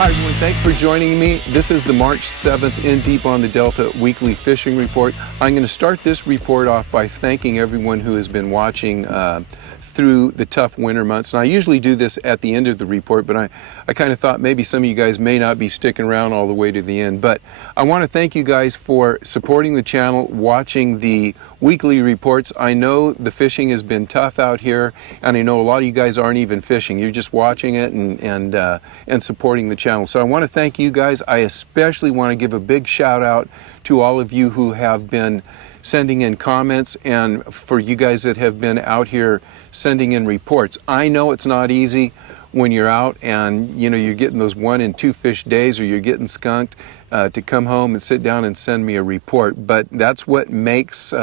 Hi everyone, thanks for joining me. This is the March 7th In Deep on the Delta weekly fishing report. I'm going to start this report off by thanking everyone who has been watching through the tough winter months. And I usually do this at the end of the report, but I kind of thought maybe some of you guys may not be sticking around all the way to the end. But I want to thank you guys for supporting the channel, watching the weekly reports. I know the fishing has been tough out here, and I know a lot of you guys aren't even fishing. You're just watching it and supporting the channel. So I want to thank you guys. I especially want to give a big shout out to all of you who have been sending in comments, and for you guys that have been out here sending in reports. I know it's not easy when you're out and you're getting those 1 and 2 fish days, or you're getting skunked, to come home and sit down and send me a report. But that's what makes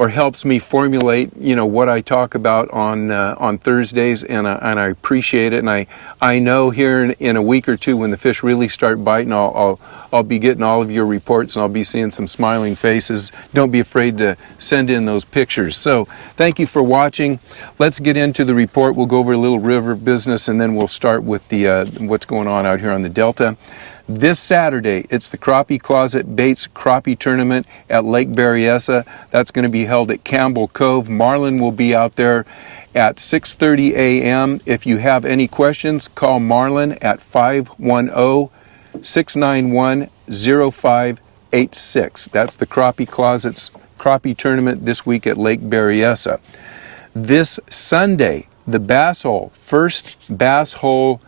or helps me formulate what I talk about on Thursdays, and I appreciate it. And I know here in a week or two, when the fish really start biting, I'll be getting all of your reports, and I'll be seeing some smiling faces. Don't be afraid to send in those pictures. So thank you for watching. Let's get into the report. We'll go over a little river business, and then we'll start with the what's going on out here on the Delta. This Saturday, it's the Crappie Closet Baits Crappie Tournament at Lake Berryessa. That's going to be held at Campbell Cove. Marlin will be out there at 6:30 a.m. If you have any questions, call Marlin at 510-691-0586. That's the Crappie Closet's Crappie Tournament this week at Lake Berryessa. This Sunday, the Bass Hole, first Bass Hole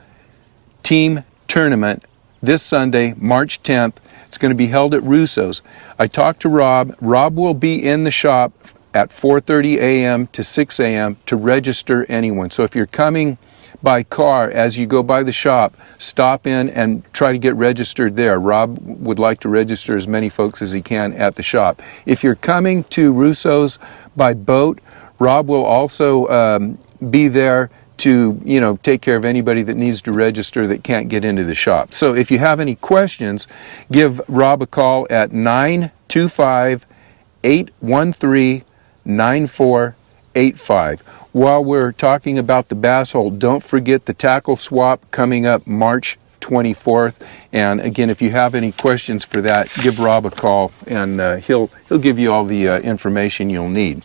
team tournament, this Sunday, March 10th. It's going to be held at Russo's. I talked to Rob. Rob will be in the shop at 4:30 a.m. to 6 a.m. to register anyone. So if you're coming by car, as you go by the shop, stop in and try to get registered there. Rob would like to register as many folks as he can at the shop. If you're coming to Russo's by boat, Rob will also be there to take care of anybody that needs to register that can't get into the shop. So if you have any questions, give Rob a call at 925-813-9485. While we're talking about the Bass Hole, don't forget the tackle swap coming up March 24th. And again, if you have any questions for that, give Rob a call, and he'll give you all the information you'll need.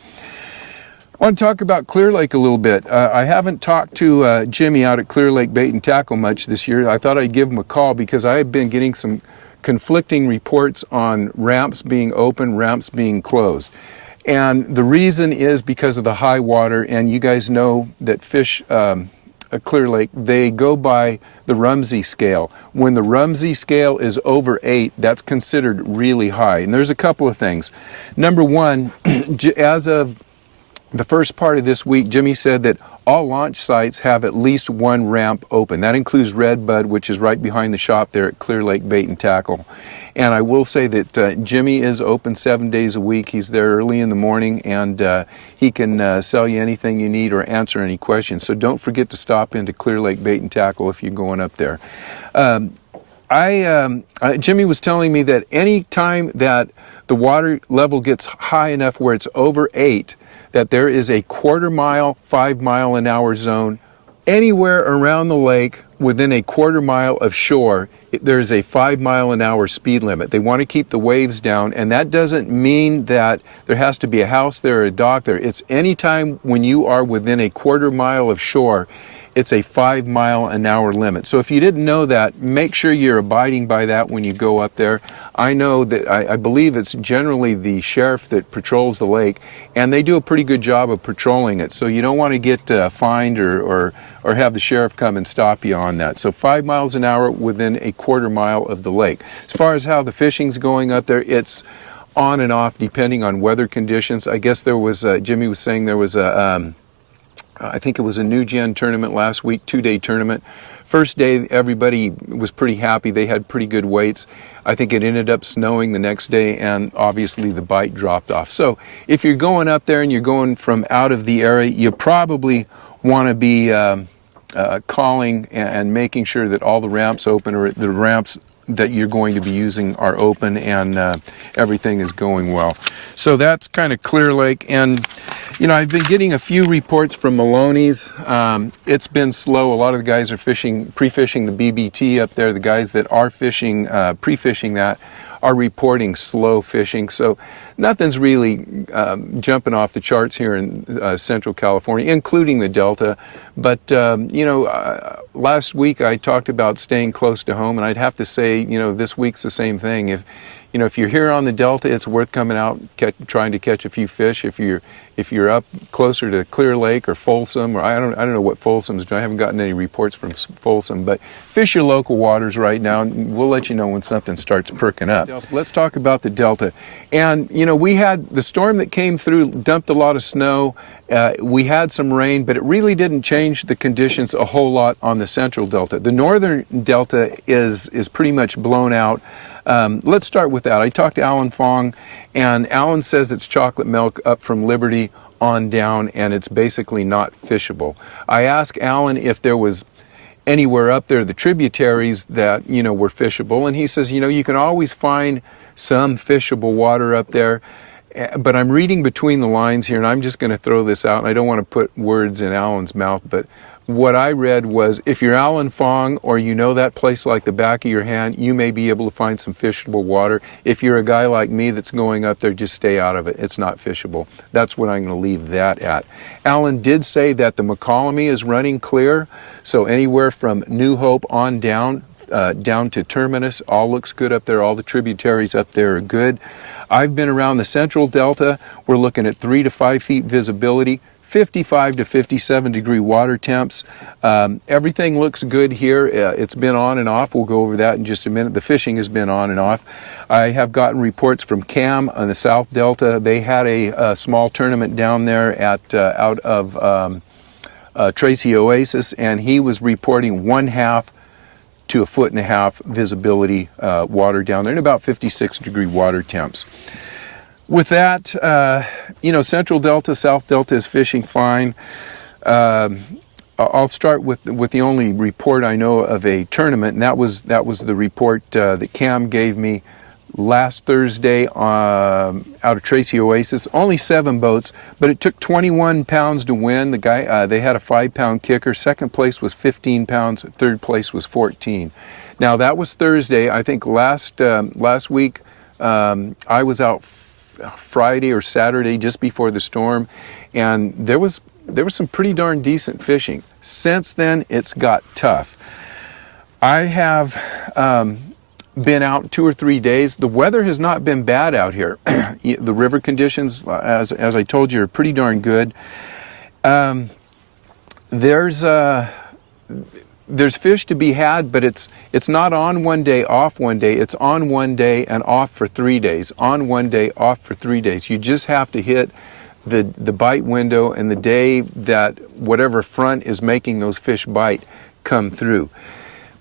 I want to talk about Clear Lake a little bit. I haven't talked to Jimmy out at Clear Lake Bait and Tackle much this year. I thought I'd give him a call because I have been getting some conflicting reports on ramps being open, ramps being closed. And the reason is because of the high water, and you guys know that fish at Clear Lake, they go by the Rumsey scale. When the Rumsey scale is over 8, that's considered really high. And there's a couple of things. Number one, as of the first part of this week, Jimmy said that all launch sites have at least one ramp open. That includes Redbud, which is right behind the shop there at Clear Lake Bait and Tackle. And I will say that Jimmy is open 7 days a week. He's there early in the morning, and he can sell you anything you need or answer any questions. So don't forget to stop into Clear Lake Bait and Tackle if you're going up there. Jimmy was telling me that any time that the water level gets high enough where it's over 8, that there is a 1/4 mile, 5 mile an hour zone. Anywhere around the lake within a 1/4 mile of shore, there's a 5 mile an hour speed limit. They want to keep the waves down, and that doesn't mean that there has to be a house there or a dock there. It's any time when you are within a 1/4 mile of shore, it's a 5 mile an hour limit. So if you didn't know that, make sure you're abiding by that when you go up there. I know that I believe it's generally the sheriff that patrols the lake, and they do a pretty good job of patrolling it. So you don't want to get fined or have the sheriff come and stop you on that. So 5 miles an hour within a 1/4 mile of the lake. As far as how the fishing's going up there, it's on and off depending on weather conditions. I guess there was, Jimmy was saying there was I think it was a New Gen tournament last week, 2-day tournament. First day, everybody was pretty happy. They had pretty good weights. I think it ended up snowing the next day, and obviously the bite dropped off. So if you're going up there and you're going from out of the area, you probably want to be calling and making sure that all the ramps open, or the ramps that you're going to be using are open, and everything is going well. So that's kind of Clear Lake. And you know, I've been getting a few reports from Maloney's. It's been slow. A lot of the guys are pre-fishing the BBT up there. The guys that are fishing, pre-fishing that, are reporting slow fishing. So nothing's really jumping off the charts here in Central California, including the Delta. But, you know, last week I talked about staying close to home, and I'd have to say, you know, this week's the same thing. If you're here on the Delta, it's worth coming out, trying to catch a few fish. If you're up closer to Clear Lake or Folsom, or I don't know what Folsom's doing. I haven't gotten any reports from Folsom, but fish your local waters right now, and we'll let you know when something starts perking up. Let's talk about the Delta. And you know, we had the storm that came through, dumped a lot of snow. We had some rain, but it really didn't change the conditions a whole lot on the Central Delta. The Northern Delta is pretty much blown out. Let's start with that. I talked to Alan Fong, and Alan says it's chocolate milk up from Liberty on down, and it's basically not fishable. I asked Alan if there was anywhere up there, the tributaries that, you know, were fishable, and he says, you know, you can always find some fishable water up there, but I'm reading between the lines here, and I'm just going to throw this out, and I don't want to put words in Alan's mouth, but what I read was, if you're Alan Fong or you know that place like the back of your hand, you may be able to find some fishable water. If you're a guy like me that's going up there, just stay out of it. It's not fishable. That's what I'm going to leave that at. Alan did say that the McCollummy is running clear, so anywhere from New Hope on down to Terminus, all looks good up there. All the tributaries up there are good. I've been around the Central Delta. We're looking at 3 to 5 feet visibility. 55 to 57 degree water temps. Everything looks good here. It's been on and off. We'll go over that in just a minute. The fishing has been on and off. I have gotten reports from Cam on the South Delta. They had a small tournament down there at out of Tracy Oasis, and he was reporting 1/2 to 1.5 foot visibility water down there, and about 56 degree water temps. With that, you know, Central Delta, South Delta is fishing fine. I'll start with the only report I know of a tournament, and that was the report that Cam gave me last Thursday out of Tracy Oasis. Only 7 boats, but it took 21 pounds to win. The guy, they had a 5-pound kicker. Second place was 15 pounds. Third place was 14. Now that was Thursday. I think last week I was out Friday or Saturday just before the storm, and there was some pretty darn decent fishing. Since then, it's got tough. I have been out 2 or 3 days. The weather has not been bad out here. The river conditions, as I told you, are pretty darn good. There's fish to be had, but it's not on one day, off one day. It's on one day and off for 3 days. On one day, off for 3 days. You just have to hit the bite window and the day that whatever front is making those fish bite come through.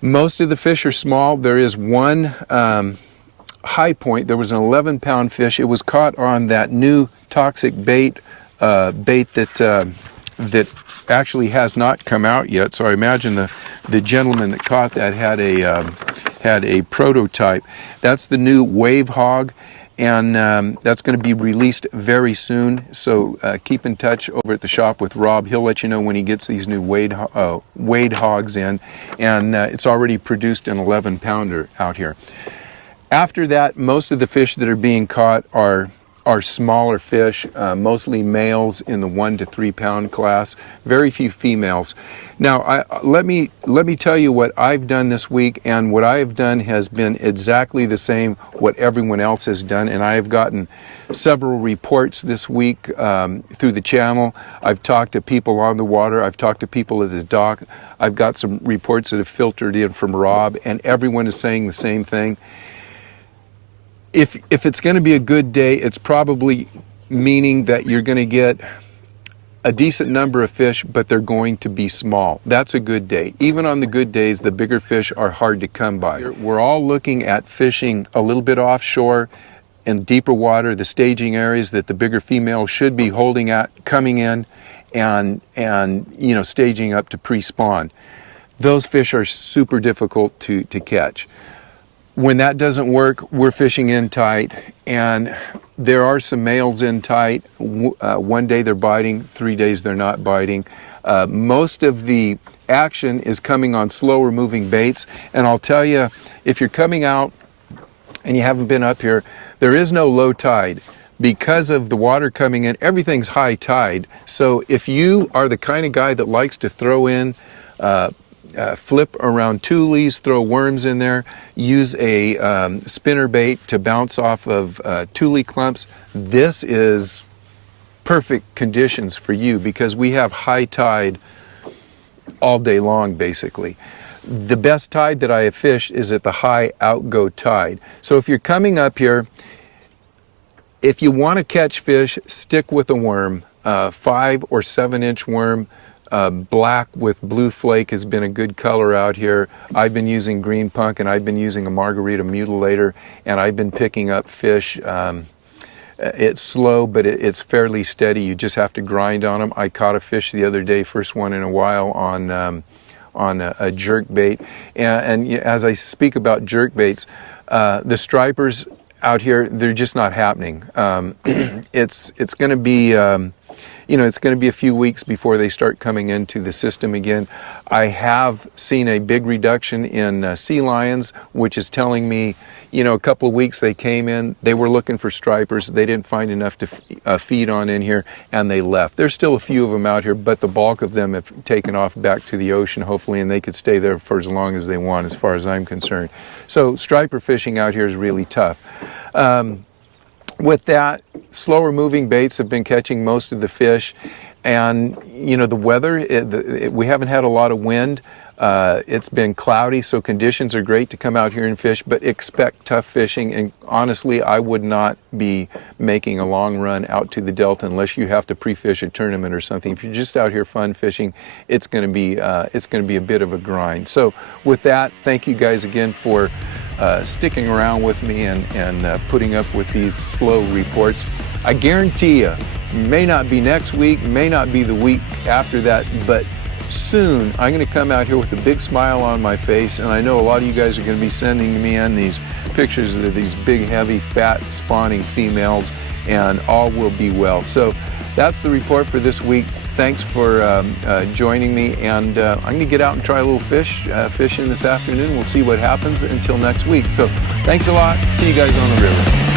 Most of the fish are small. There is one high point. There was an 11-pound fish. It was caught on that new toxic bait that actually has not come out yet. So I imagine the gentleman that caught that had a prototype. That's the new wave hog, and that's going to be released very soon. So keep in touch over at the shop with Rob. He'll let you know when he gets these new Wade hogs in, and it's already produced an 11-pounder out here. After that, most of the fish that are being caught are smaller fish, mostly males in the 1 to 3 pound class, very few females. Now, let me tell you what I've done this week, and what I have done has been exactly the same what everyone else has done, and I have gotten several reports this week through the channel. I've talked to people on the water, I've talked to people at the dock, I've got some reports that have filtered in from Rob, and everyone is saying the same thing. If it's going to be a good day, it's probably meaning that you're going to get a decent number of fish, but they're going to be small. That's a good day. Even on the good days, the bigger fish are hard to come by. We're all looking at fishing a little bit offshore in deeper water, the staging areas that the bigger females should be holding at, coming in, and you know, staging up to pre-spawn. Those fish are super difficult to catch. When that doesn't work, we're fishing in tight, and there are some males in tight. One day they're biting, 3 days they're not biting. Most of the action is coming on slower moving baits, and I'll tell you, if you're coming out and you haven't been up here, there is no low tide. Because of the water coming in, everything's high tide. So if you are the kind of guy that likes to throw in flip around tules, throw worms in there, use a spinner bait to bounce off of tule clumps, this is perfect conditions for you because we have high tide all day long basically. The best tide that I have fished is at the high outgo tide. So if you're coming up here, if you want to catch fish, stick with a worm, 5 or 7 inch worm. Black with blue flake has been a good color out here. I've been using green punk and I've been using a margarita mutilator, and I've been picking up fish. It's slow, but it's fairly steady. You just have to grind on them. I caught a fish the other day, first one in a while, on a jerk bait. And as I speak about jerk baits, the stripers out here, they're just not happening. It's going to be it's going to be a few weeks before they start coming into the system again. I have seen a big reduction in sea lions, which is telling me, a couple of weeks they came in, they were looking for stripers, they didn't find enough to feed on in here, and they left. There's still a few of them out here, but the bulk of them have taken off back to the ocean, hopefully, and they could stay there for as long as they want, as far as I'm concerned. So striper fishing out here is really tough. With that, slower moving baits have been catching most of the fish, and the weather, we haven't had a lot of wind. It's been cloudy, so conditions are great to come out here and fish, but expect tough fishing. And honestly, I would not be making a long run out to the Delta unless you have to pre-fish a tournament or something. If you're just out here fun fishing, it's going to be a bit of a grind. So with that, thank you guys again for sticking around with me and putting up with these slow reports. I guarantee you, may not be next week, may not be the week after that, but soon I'm going to come out here with a big smile on my face, and I know a lot of you guys are going to be sending me in these pictures of these big, heavy, fat, spawning females, and all will be well. So that's the report for this week. Thanks for joining me, and I'm going to get out and try a little fishing this afternoon. We'll see what happens until next week. So thanks a lot. See you guys on the river.